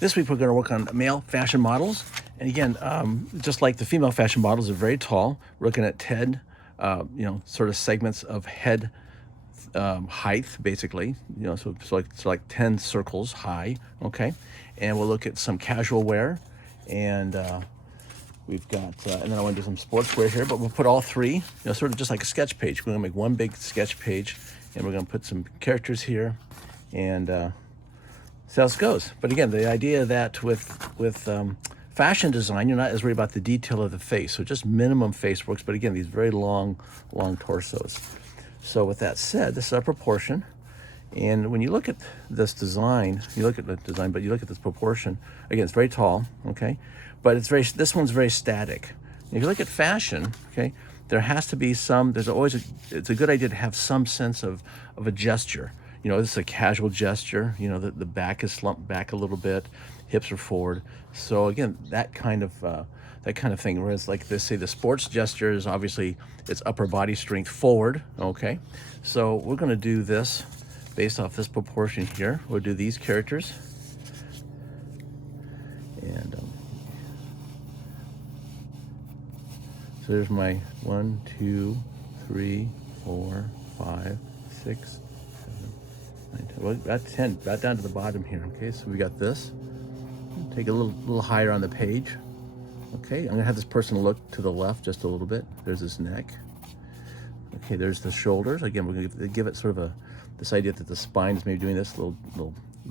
This week we're going to work on male fashion models. And again, just like the female fashion models are very tall, we're looking at head, sort of segments of head height, basically. So like 10 circles high, okay? And we'll look at some casual wear, and we've got, and then I want to do some sportswear here, but we'll put all three, sort of just like a sketch page. We're going to make one big sketch page, and we're going to put some characters here, and see how this goes. But again, the idea that with fashion design, you're not as worried about the detail of the face. So just minimum face works. But again, these very long torsos. So with that said, this is our proportion. And when you look at this design, you look at the design, but you look at this proportion, again, it's very tall, okay? But this one's very static. If you look at fashion, okay, there has to be some, it's a good idea to have some sense of a gesture. This is a casual gesture. The back is slumped back a little bit, hips are forward. So again, that kind of thing. Whereas like this, say the sports gesture is obviously it's upper body strength forward. Okay, so we're going to do this based off this proportion here. We'll do these characters, and so there's my 1, 2, 3, 4, 5, 6. Well, about 10, about down to the bottom here. Okay, so we got this. Take a little higher on the page. Okay, I'm gonna have this person look to the left just a little bit. There's his neck. Okay, there's the shoulders. Again, we're gonna give it sort of this idea that the spine is maybe doing this little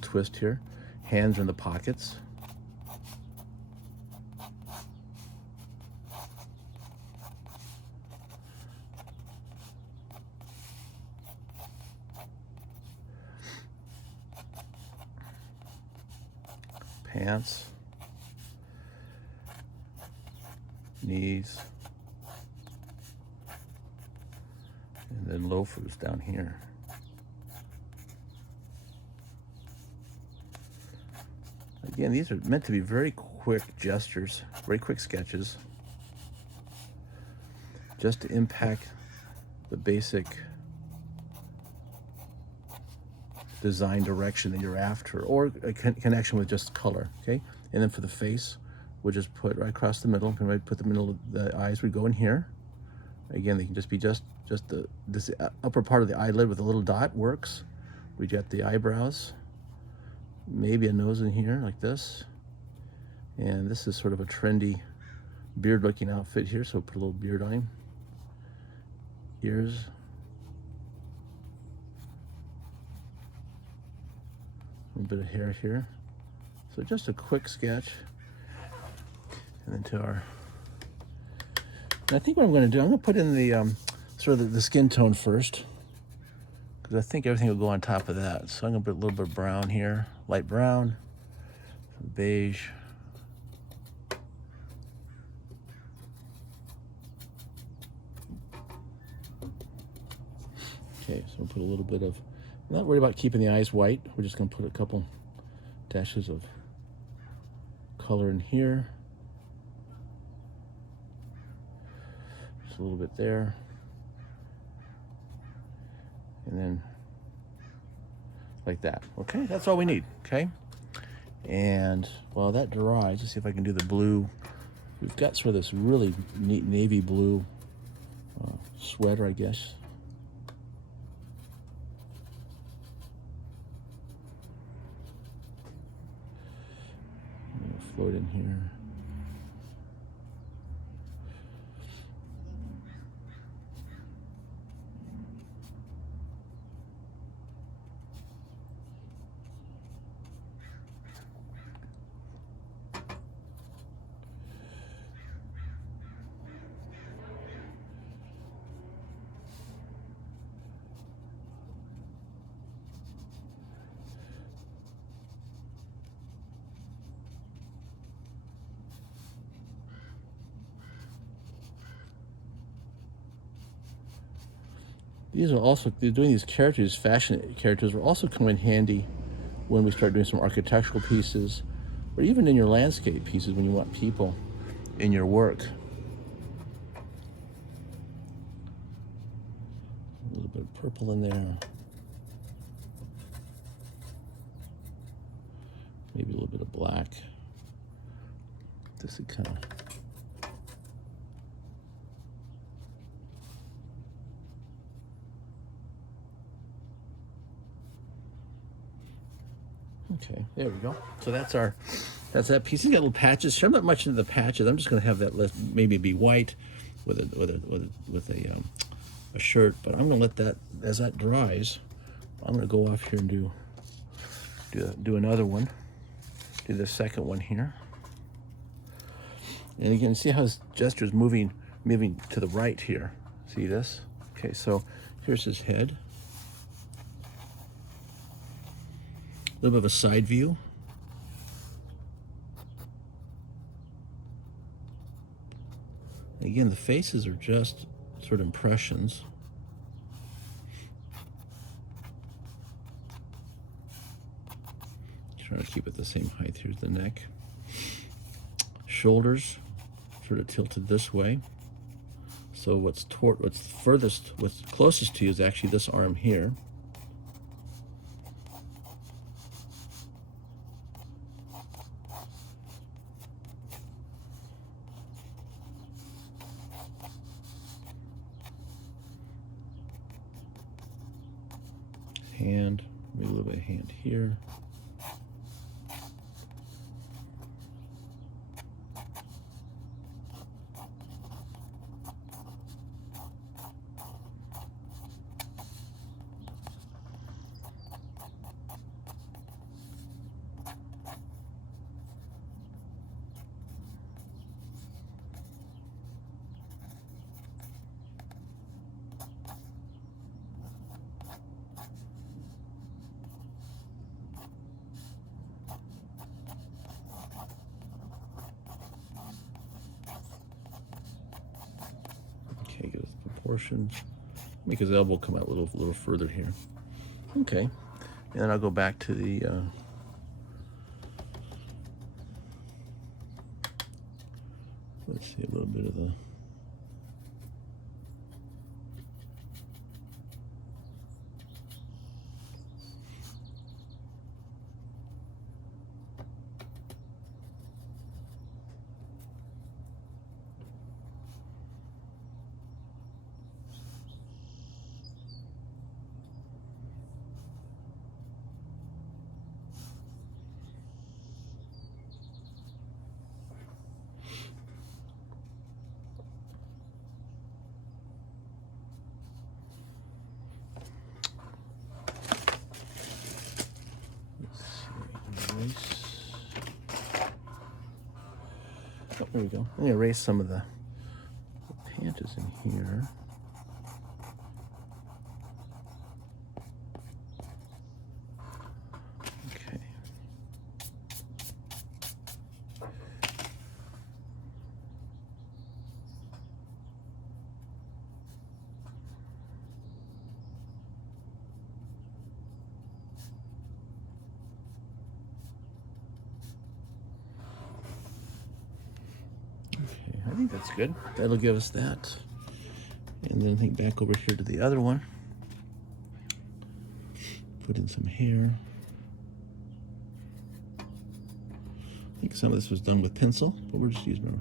twist here. Hands are in the pockets. Pants, knees, and then loafers down here. Again, these are meant to be very quick gestures, very quick sketches, just to impact the basic design direction that you're after, or a connection with just color, okay? And then for the face, we'll just put right across the middle, and right put the middle of the eyes would go in here. Again, they can just be this upper part of the eyelid with a little dot works. We get the eyebrows, maybe a nose in here like this. And this is sort of a trendy beard looking outfit here, so put a little beard on him. Ears. A bit of hair here. So just a quick sketch. And then to our, and I think what I'm going to do, I'm going to put in the sort of the skin tone first, because I think everything will go on top of that. So I'm going to put a little bit of brown here, light brown, some beige. Okay, so we'll put a little bit of, I'm not worried about keeping the eyes white. We're just going to put a couple dashes of color in here. Just a little bit there. And then like that. Okay, that's all we need. Okay. And while that dries, let's see if I can do the blue. We've got sort of this really neat navy blue sweater, I guess. Float in here. These are also, doing these characters, fashion characters, will also come in handy when we start doing some architectural pieces, or even in your landscape pieces when you want people in your work. A little bit of purple in there. maybe a little bit of black. This is kind of. Okay, there we go. So that's that piece. He's got little patches. I'm not much into the patches. I'm just going to have that maybe be white with a shirt. But I'm going to let that, as that dries, I'm going to go off here and do another one. Do the second one here. And again, see how his gesture is moving to the right here. See this? Okay, so here's his head. A little bit of a side view. Again, the faces are just sort of impressions. Trying to keep it the same height. Here's the neck. Shoulders sort of tilted this way. So what's closest to you is actually this arm here. Hand, maybe a little bit of hand here. Okay, get his proportions. Make his elbow come out a little further here. Okay, and then I'll go back to the let's see, a little bit of the oh, there we go. I'm going to erase some of the panties in here. Okay. I think that's good. That'll give us that. And then I think back over here to the other one. Put in some hair. I think some of this was done with pencil, but we're just using our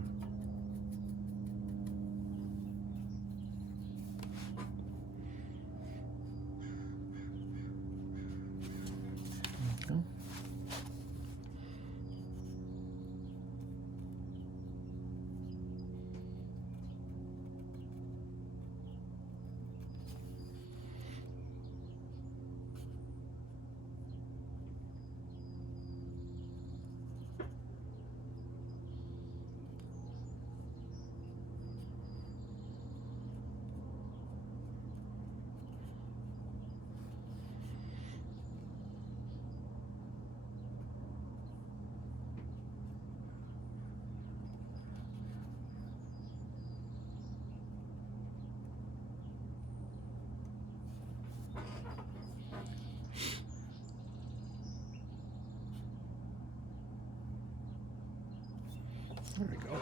There we go.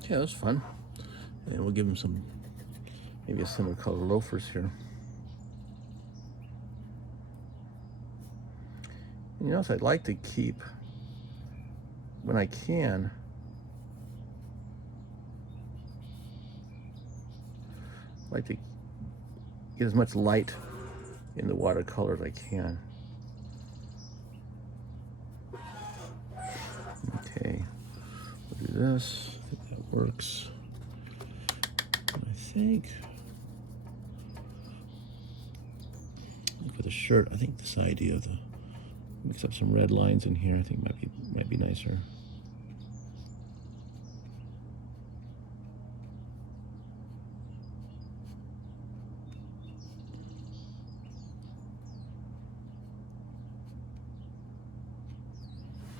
Yeah, that was fun. And we'll give him some, maybe a similar color loafers here. You notice I'd like to keep, when I can, I like to get as much light in the watercolor as I can. Okay, we'll do this. I think that works. I think for the shirt, I think this idea of the mix up some red lines in here, I think might be nicer.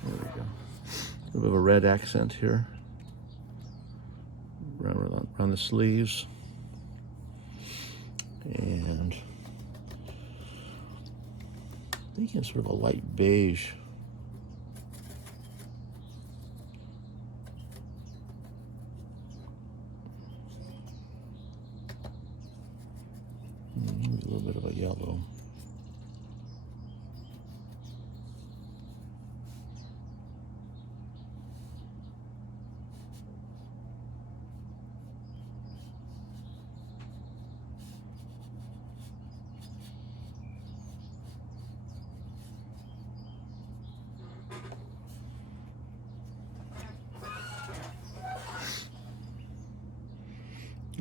There we go. A little bit of a red accent here around the sleeves, and thinking sort of a light beige. Maybe a little bit of a yellow.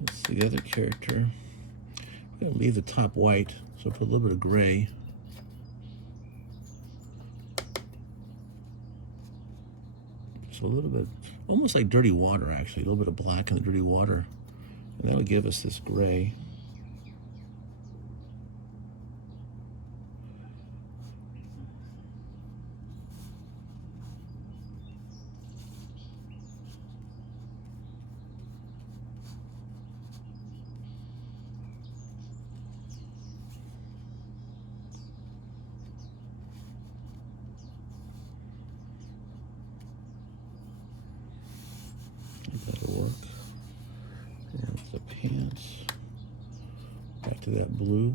That's the other character. I'm going to leave the top white, so put a little bit of gray. So a little bit, almost like dirty water actually, a little bit of black in the dirty water. And that'll give us this gray. That'll work. And the pants, back to that blue.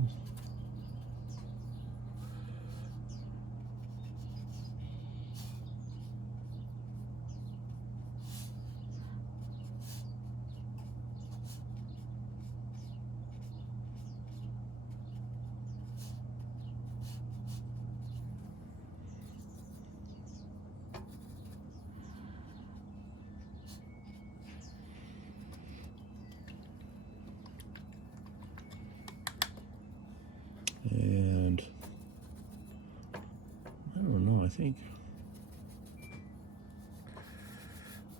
And I don't know, I think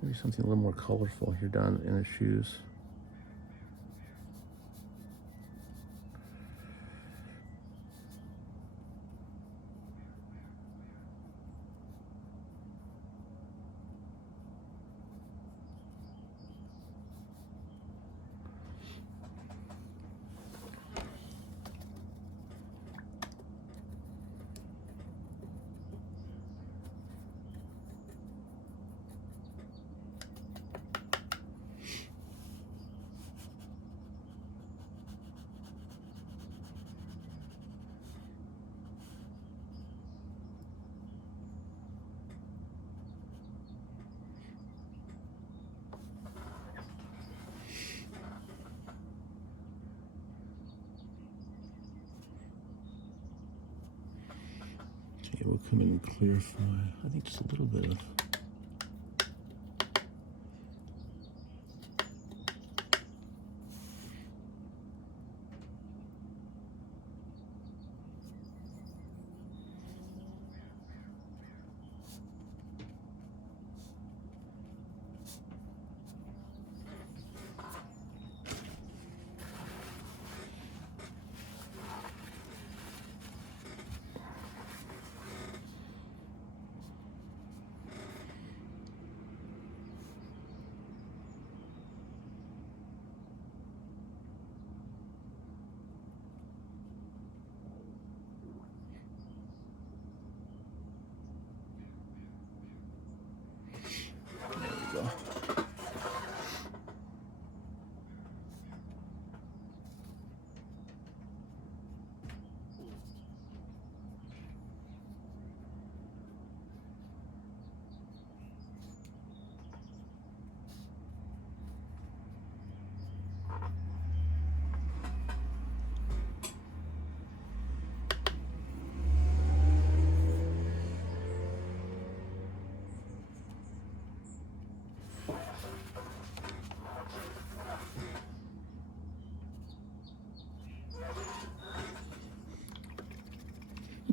maybe something a little more colorful here down in the shoes. Okay, we'll come in and clarify, I think just a little bit of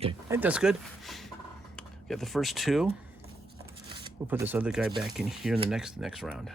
Okay. I think that's good. Got the first two. We'll put this other guy back in here in the next round.